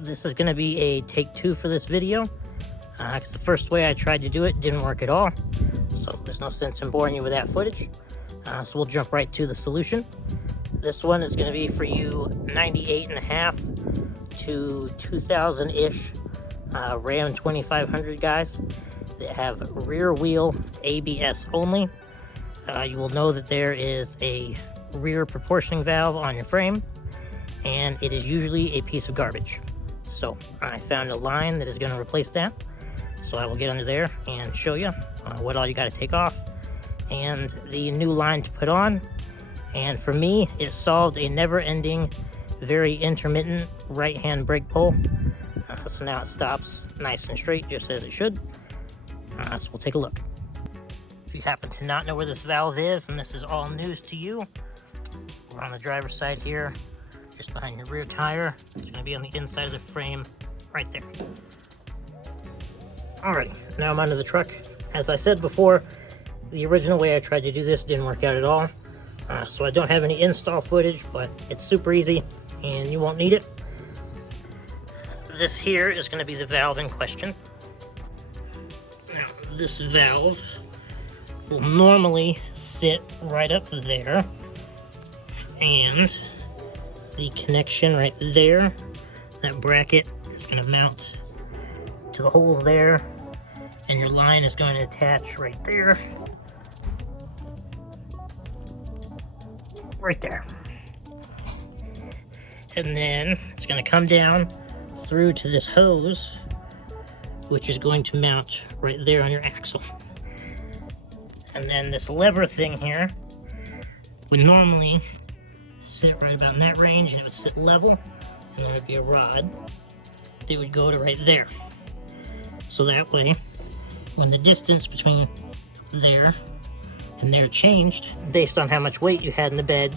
this is going to be a take two for this video, because the first way I tried to do it didn't work at all, so there's no sense in boring you with that footage. So we'll jump right to the solution. This one is going to be for you 98.5 to 2000-ish Ram 2500 guys that have rear wheel ABS only. You will know that there is a rear proportioning valve on your frame, and it is usually a piece of garbage. So I found a line that is going to replace that. So I will get under there and show you what all you got to take off and the new line to put on. And for me, it solved a never-ending, very intermittent right-hand brake pull. So now it stops nice and straight, just as it should. So we'll take a look. If you happen to not know where this valve is, and this is all news to you, we're on the driver's side here, just behind your rear tire. It's going to be on the inside of the frame, right there. Alrighty, now I'm onto the truck. As I said before, the original way I tried to do this didn't work out at all. So I don't have any install footage, but it's super easy, and you won't need it. This here is going to be the valve in question. Now, this valve will normally sit right up there, and the connection right there, that bracket is going to mount to the holes there, and your line is going to attach right there. Right there. And then it's going to come down through to this hose, which is going to mount right there on your axle. And then this lever thing here would normally sit right about in that range, and it would sit level, and there would be a rod that would go to right there. So that way, when the distance between there and there changed, based on how much weight you had in the bed,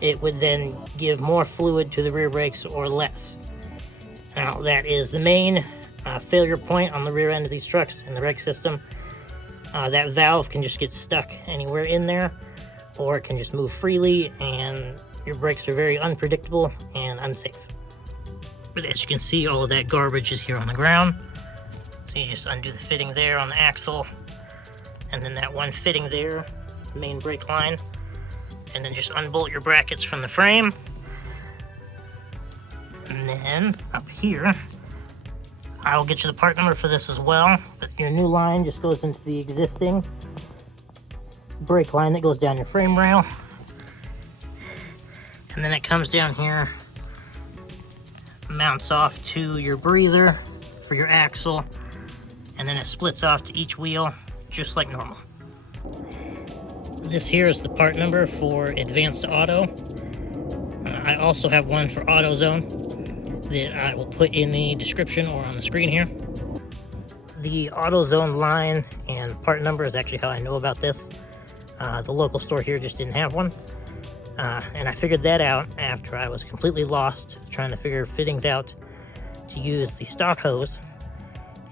it would then give more fluid to the rear brakes or less. Now, that is the main failure point on the rear end of these trucks in the reg system. That valve can just get stuck anywhere in there, or it can just move freely, and your brakes are very unpredictable and unsafe. But as you can see, all of that garbage is here on the ground. So you just undo the fitting there on the axle, and then that one fitting there, the main brake line, and then just unbolt your brackets from the frame. And then up here, I will get you the part number for this as well, but your new line just goes into the existing brake line that goes down your frame rail. And then it comes down here, mounts off to your breather for your axle, and then it splits off to each wheel just like normal. This here is the part number for Advanced Auto. I also have one for AutoZone that I will put in the description or on the screen here. The AutoZone line and part number is actually how I know about this. The local store here just didn't have one. And I figured that out after I was completely lost trying to figure fittings out to use the stock hose.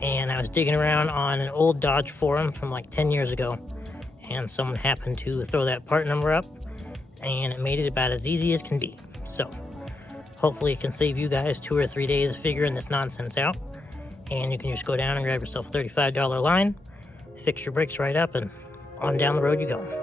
And I was digging around on an old Dodge forum from like 10 years ago, and someone happened to throw that part number up, and it made it about as easy as can be. So hopefully it can save you guys 2 or 3 days figuring this nonsense out, and you can just go down and grab yourself a $35 line, fix your brakes right up, and on down the road you go.